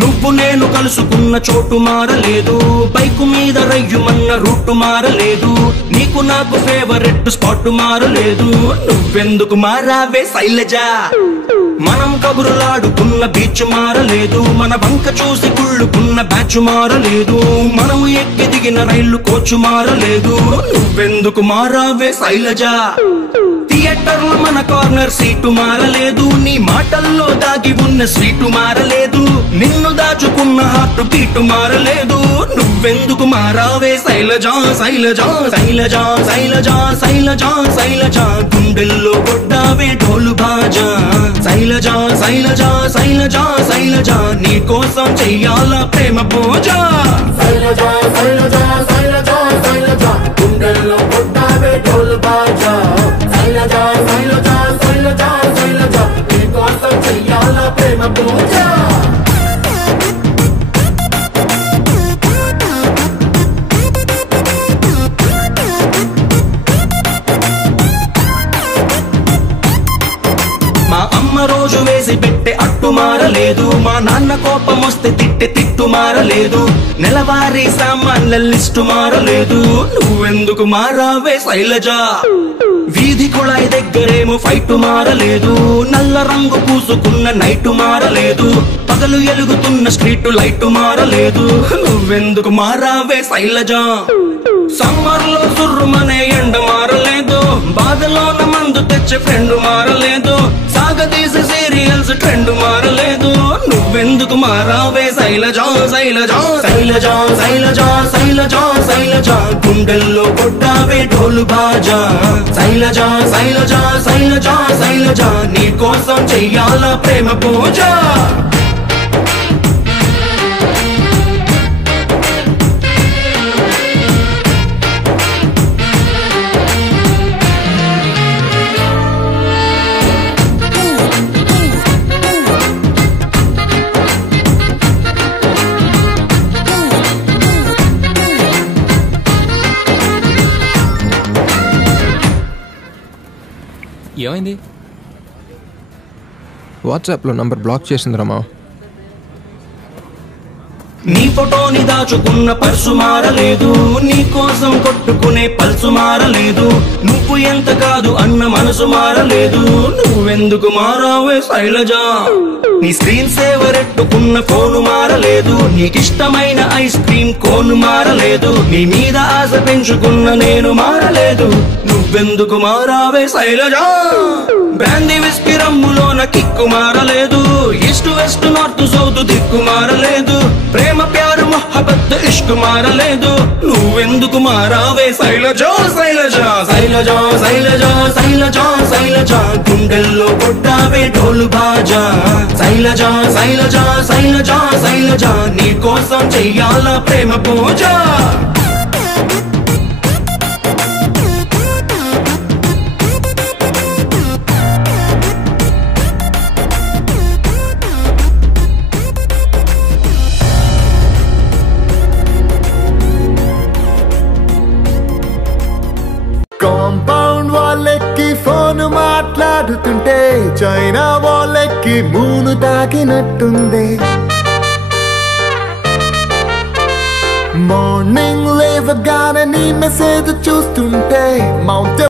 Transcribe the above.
నువ్వు నేను కలుసుకున్న చోటు మారలేదు, బైకు మీద రయ్యుమన్న రూటు మారలేదు, నీకు నాకు ఫేవరెట్ స్పాట్ మారలేదు. నువ్వెందుకు మారావే శైలజ? మనం కబురులాడుకున్న బీచ్ మారలేదు, మన వంక చూసి కుళ్ళుకున్న బ్యాచ్ మారలేదు, మనం ఎక్కి దిగిన రైలు కోచు మారలేదు. నువ్వెందుకు మారావే శైలజ? థియేటర్ లో మన కార్నర్ సీటు మారలేదు, నీ మాటల్లో దాగి ఉన్న స్వీటు మారలేదు, నిన్ను దాచుకున్న హార్ట్ బీటు మారలేదు. నువ్వెందుకు మారావే శైలజ? శైలజ శైలజ శైలజ శైలజ శైలజ గుండెల్లో కొట్టావే ఢోలు బాజా. శైలజ శైలజ శైలజ శైలజ నీ కోసం చెయ్యాల ప్రేమ పూజ. శైలజ శైలజ శైలజ శైలజ గుండెల్లో కొట్టావే ఢోలు బాజా. శైలజ శైలజ శైలజ శైలజ నీ కోసం చెయ్యాల ప్రేమ పూజ. మా అమ్మ రోజు వేసి పెట్టే అట్టు మారలేదు, మా నాన్న కోపం వస్తే తిట్టే తిట్టు మారలేదు, నెలవారీ సామాన్ల లిస్టు మారలేదు. నువ్వెందుకు మారావే శైలజ? వీధి కుళాయి దగ్గరేమో ఫైట్ మారలేదు, నల్ల రంగు పూసుకున్న నైటు మారలేదు, పగలు ఎలుగుతున్న స్ట్రీట్ లైట్ మారలేదు. నువ్వెందుకు మారావే శైలజ? సమ్మర్ లో సుర్రుమనే ఎండ మారలేదు, బాధలోన మందు తెచ్చే ఫ్రెండ్ మారలేదు, సాగదీసే సీరియల్స్ ట్రెండ్ మారలేదు. నువ్వెందుకు మారావే శైలజ? శైలజ శైలజ శైలజ శైలజ శైలజ గుండెల్లో కొట్టావే ఢోలు బాజా. శైలజ శైలజ శైలజ శైలజ నీ కోసం చెయ్యాల ప్రేమ పూజ. ఏమైంది? వాట్సాప్లో నంబర్ బ్లాక్ చేసింది రమా. నీ ఫోటోని దాచుకున్న పర్సు మారలేదు, నీ కోసం కొట్టుకునే పల్సు మారలేదు, నువ్వు ఎంత కాదు అన్న మనసు మారలేదు. నువ్వెందుకు మారావే శైలజ? నీ స్క్రీన్ సేవర్ ఎట్టుకున్న ఫోను మారలేదు, నీకిష్టమైన ఐస్ క్రీమ్ కోను మారలేదు, నీ మీద ఆశ పెంచుకున్న నేను మారలేదు. నువ్వెందుకు మారావే శైలజ? బ్రాందీ విస్కీ రమ్ములోన కిక్కు మారలేదు, ఈస్ట్ వెస్ట్ నార్త్ సౌత్ దిక్కు మారలేదు, ప్రేమ ప్యారు మొహబత్ ఇష్క్ మారలేదు. నువ్వెందుకు మారావే శైలజ? శైలజ శైలజ శైలజ శైలజ శైలజ గుండెల్లో కొట్టావే ఢోలు బాజా. శైలజ శైలజ శైలజ శైలజ నీ కోసం చెయ్యాల ప్రేమ పూజ. కాంపౌండ్ వాళ్ళెక్కి ఫోన్ మాట్లాడుతుంటే చైనా వాళ్ళెక్కి మూను తాకినట్టుంది. మార్నింగ్ లేవగానే నీ మెసేజ్ చూస్తుంటే మౌంట్